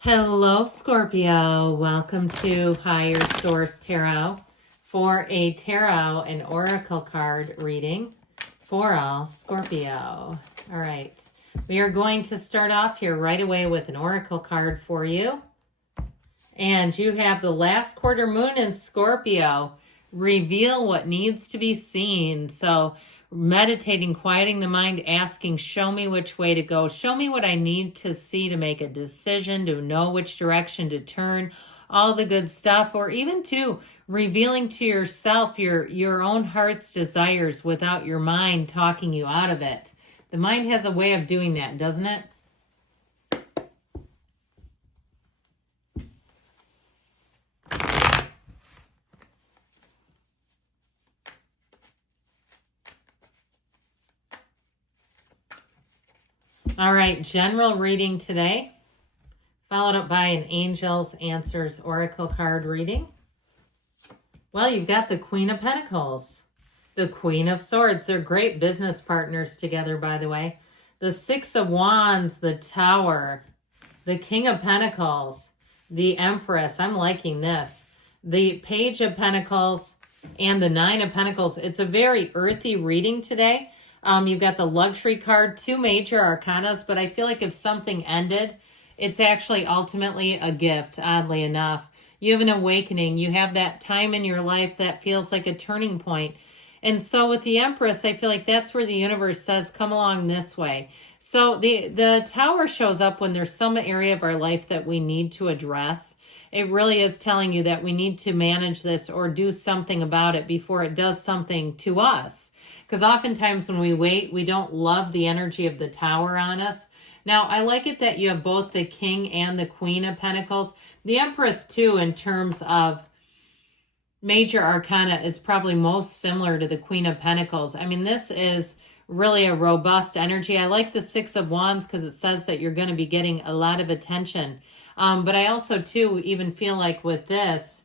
Hello, Scorpio. Welcome to Higher Source Tarot for a tarot and oracle card reading for all Scorpio. All right. We are going to start off here right away with an oracle card for you. And you have the last quarter moon in Scorpio. Reveal what needs to be seen. So meditating, quieting the mind, asking, show me which way to go. Show me what I need to see to make a decision, to know which direction to turn, all the good stuff, or even to revealing to yourself your own heart's desires without your mind talking you out of it. The mind has a way of doing that, doesn't it? All right, general reading today, followed up by an Angel's Answers Oracle card reading. Well, you've got the Queen of Pentacles, the Queen of Swords. They're great business partners together, by the way. The Six of Wands, the Tower, the King of Pentacles, the Empress. I'm liking this. The Page of Pentacles and the Nine of Pentacles. It's a very earthy reading today. You've got the Luxury card, two major arcanas, but I feel like if something ended, it's actually ultimately a gift, oddly enough. You have an awakening. You have that time in your life that feels like a turning point. And so with the Empress, I feel like that's where the universe says, come along this way. So the Tower shows up when there's some area of our life that we need to address. It really is telling you that we need to manage this or do something about it before it does something to us. Because oftentimes when we wait, we don't love the energy of the Tower on us. Now, I like it that you have both the King and the Queen of Pentacles. The Empress, too, in terms of major arcana, is probably most similar to the Queen of Pentacles. I mean, this is really a robust energy. I like the Six of Wands because it says that you're going to be getting a lot of attention. But I also, too, even feel like with this,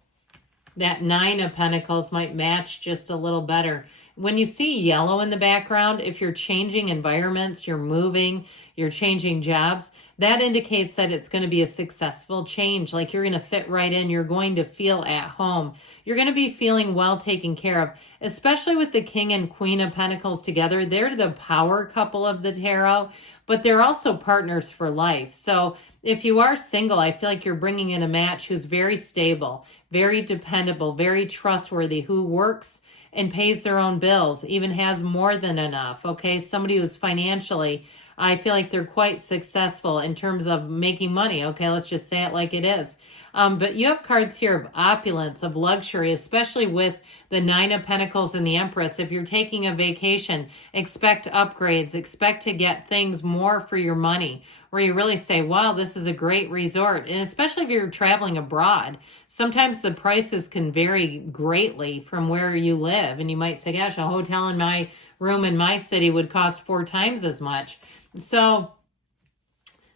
that Nine of Pentacles might match just a little better. When you see yellow in the background, if you're changing environments, you're moving, you're changing jobs, that indicates that it's going to be a successful change. Like you're going to fit right in. You're going to feel at home. You're going to be feeling well taken care of, especially with the King and Queen of Pentacles together. They're the power couple of the tarot, but they're also partners for life. So if you are single, I feel like you're bringing in a match who's very stable, very dependable, very trustworthy, who works and pays their own bills, even has more than enough, okay? Somebody who's financially, I feel like they're quite successful in terms of making money, okay? Let's just say it like it is. But you have cards here of opulence, of luxury, especially with the Nine of Pentacles and the Empress. If you're taking a vacation, expect upgrades, expect to get things more for your money, where you really say, wow, this is a great resort. And especially if you're traveling abroad, sometimes the prices can vary greatly from where you live. And you might say, gosh, a hotel in my room in my city would cost 4 times as much. So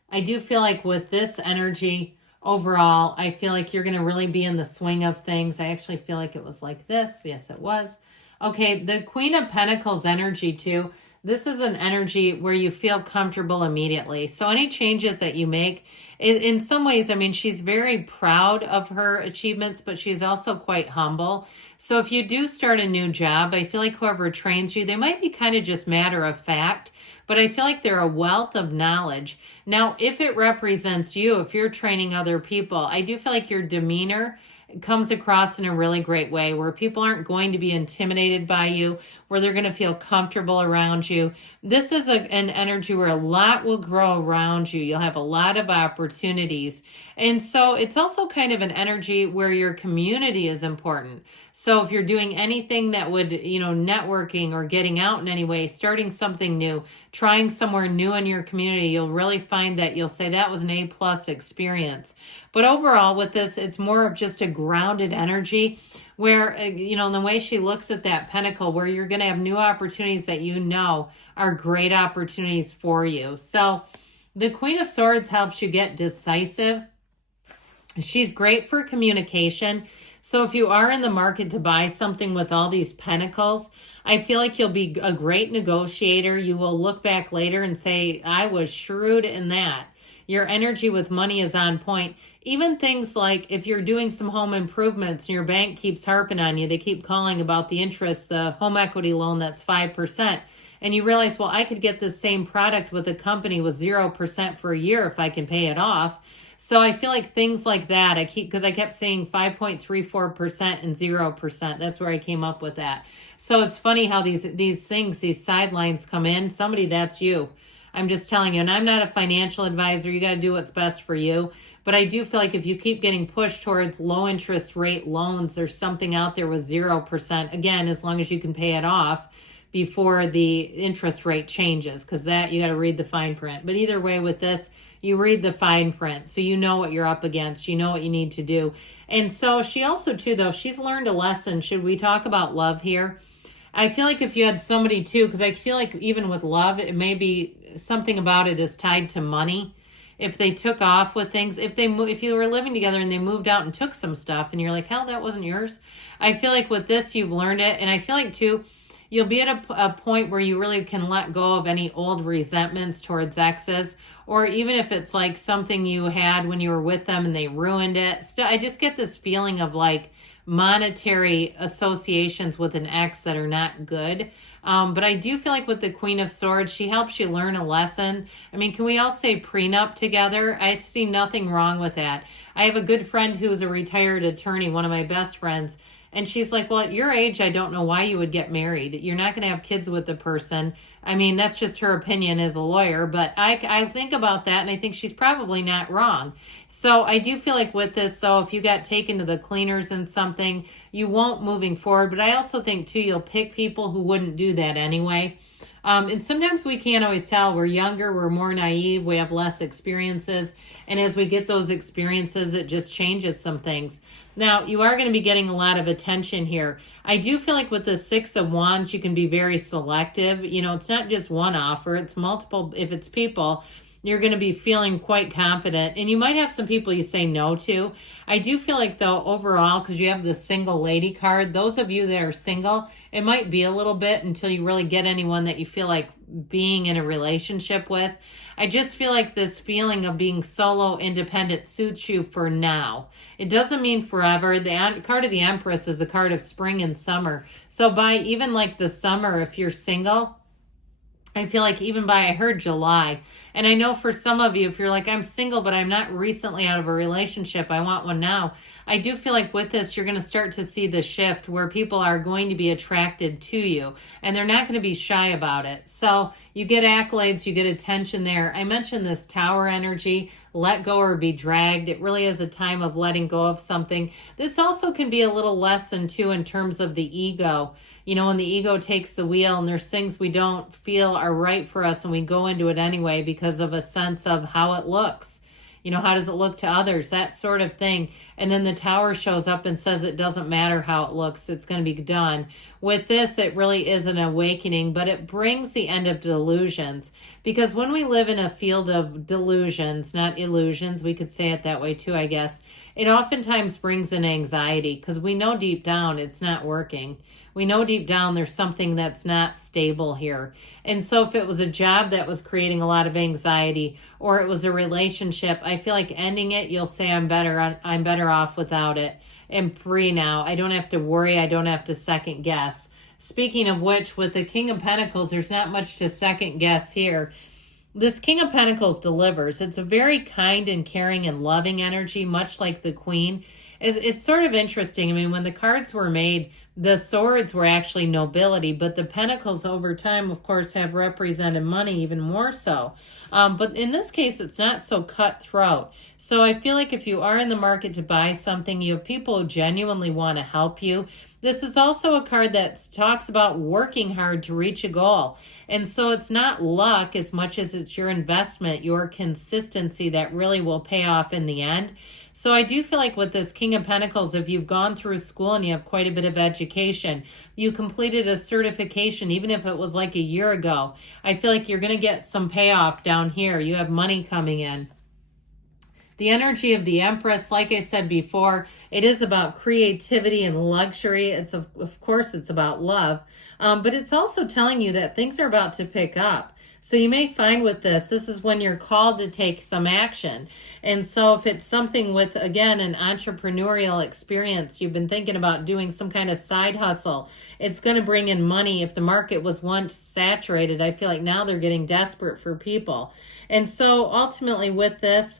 I do feel like with this energy overall, I feel like you're going to really be in the swing of things. I actually feel like it was like this. Yes, it was. Okay, the Queen of Pentacles energy too. This is an energy where you feel comfortable immediately. So any changes that you make, in some ways, I mean, she's very proud of her achievements, but she's also quite humble. So if you do start a new job, I feel like whoever trains you, they might be kind of just matter of fact, but I feel like they're a wealth of knowledge. Now, if it represents you, if you're training other people, I do feel like your demeanor comes across in a really great way where people aren't going to be intimidated by you, where they're going to feel comfortable around you. This is an energy where a lot will grow around you. You'll have a lot of opportunities. And so it's also kind of an energy where your community is important. So if you're doing anything that would, networking or getting out in any way, starting something new, trying somewhere new in your community, you'll really find that you'll say that was an A+ experience. But overall with this, it's more of just a grounded energy where, in the way she looks at that pentacle, where you're going to have new opportunities that are great opportunities for you. So the Queen of Swords helps you get decisive. She's great for communication. So if you are in the market to buy something with all these pentacles, I feel like you'll be a great negotiator. You will look back later and say, I was shrewd in that. Your energy with money is on point. Even things like if you're doing some home improvements and your bank keeps harping on you, they keep calling about the interest, the home equity loan that's 5%. And you realize, well, I could get this same product with a company with 0% for a year if I can pay it off. So I feel like things like that, because I kept saying 5.34% and 0%. That's where I came up with that. So it's funny how these things, these sidelines come in. Somebody, that's you. I'm just telling you, and I'm not a financial advisor. You got to do what's best for you. But I do feel like if you keep getting pushed towards low interest rate loans, there's something out there with 0%. Again, as long as you can pay it off before the interest rate changes, because that you got to read the fine print. But either way with this, you read the fine print, so you know what you're up against. You know what you need to do. And so she also, too, though, she's learned a lesson. Should we talk about love here? I feel like if you had somebody, too, because I feel like even with love, it may be something about it is tied to money. If they took off with things, if you were living together and they moved out and took some stuff and you're like, hell, that wasn't yours. I feel like with this, you've learned it. And I feel like, too, you'll be at a point where you really can let go of any old resentments towards exes, or even if it's like something you had when you were with them and they ruined it. Still, I just get this feeling of like monetary associations with an ex that are not good. But I do feel like with the Queen of Swords, she helps you learn a lesson. I mean, can we all say prenup together? I see nothing wrong with that. I have a good friend who's a retired attorney, one of my best friends. And she's like, well, at your age, I don't know why you would get married. You're not going to have kids with the person. I mean, that's just her opinion as a lawyer. But I think about that, and I think she's probably not wrong. So I do feel like with this, so if you got taken to the cleaners and something, you won't moving forward. But I also think, too, you'll pick people who wouldn't do that anyway. And sometimes we can't always tell. We're younger, we're more naive, we have less experiences. And as we get those experiences, it just changes some things. Now, you are going to be getting a lot of attention here. I do feel like with the Six of Wands, you can be very selective. You know, it's not just one offer, it's multiple. If it's people, you're going to be feeling quite confident. And you might have some people you say no to. I do feel like, though, overall, because you have the single lady card, those of you that are single, it might be a little bit until you really get anyone that you feel like being in a relationship with. I just feel like this feeling of being solo, independent suits you for now. It doesn't mean forever. The card of the Empress is a card of spring and summer. So by even like the summer, if you're single, I feel like even by, I heard July. And I know for some of you, if you're like, I'm single, but I'm not recently out of a relationship, I want one now. I do feel like with this, you're going to start to see the shift where people are going to be attracted to you and they're not going to be shy about it. So you get accolades, you get attention there. I mentioned this Tower energy, let go or be dragged. It really is a time of letting go of something. This also can be a little lesson too in terms of the ego. You know, when the ego takes the wheel and there's things we don't feel are right for us and we go into it anyway because of a sense of how it looks. You know, how does it look to others? That sort of thing. And then the Tower shows up and says it doesn't matter how it looks. It's going to be done. With this, it really is an awakening, but it brings the end of delusions. Because when we live in a field of delusions, not illusions, we could say it that way too, I guess, it oftentimes brings in anxiety because we know deep down it's not working. We know deep down there's something that's not stable here. And so if it was a job that was creating a lot of anxiety or it was a relationship, I feel like ending it, you'll say I'm better off without it. I'm free now. I don't have to worry. I don't have to second guess. Speaking of which, with the King of Pentacles, there's not much to second guess here. This King of Pentacles delivers. It's a very kind and caring and loving energy, much like the Queen. It's sort of interesting. I mean, when the cards were made, the swords were actually nobility, but the pentacles over time, of course, have represented money even more so. But in this case, it's not so cutthroat. So I feel like if you are in the market to buy something, you have people who genuinely want to help you. This is also a card that talks about working hard to reach a goal. And so it's not luck as much as it's your investment, your consistency that really will pay off in the end. So I do feel like with this King of Pentacles, if you've gone through school and you have quite a bit of education, you completed a certification, even if it was like a year ago, I feel like you're going to get some payoff down here. You have money coming in. The energy of the Empress, like I said before, it is about creativity and luxury. It's of course, it's about love, but it's also telling you that things are about to pick up. So you may find with this is when you're called to take some action. And so if it's something with, again, an entrepreneurial experience, you've been thinking about doing some kind of side hustle, it's going to bring in money. If the market was once saturated, I feel like now they're getting desperate for people. And so ultimately with this,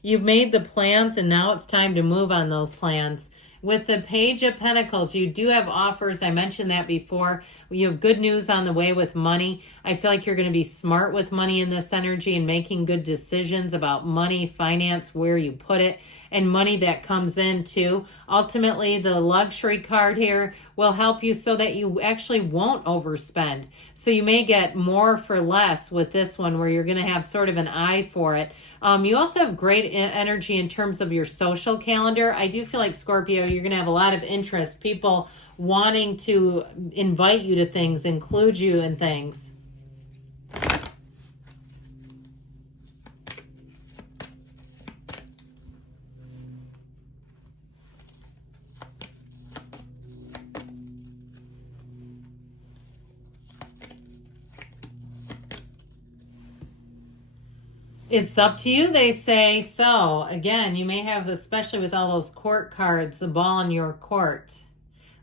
you've made the plans and now it's time to move on those plans. With the Page of Pentacles, you do have offers. I mentioned that before. You have good news on the way with money. I feel like you're going to be smart with money in this energy and making good decisions about money, finance, where you put it, and money that comes in too. Ultimately, the luxury card here will help you so that you actually won't overspend. So you may get more for less with this one, where you're going to have sort of an eye for it. You also have great energy in terms of your social calendar. I do feel like, Scorpio, you're going to have a lot of interest, people wanting to invite you to things, include you in things. It's up to you, they say. So, again, you may have, especially with all those court cards, the ball in your court.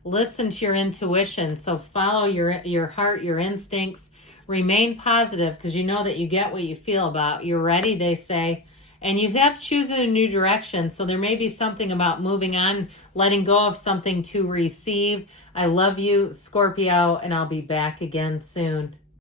Listen to your intuition. So follow your heart, your instincts. Remain positive because you know that you get what you feel about. You're ready, they say. And you have chosen a new direction. So there may be something about moving on, letting go of something to receive. I love you, Scorpio, and I'll be back again soon.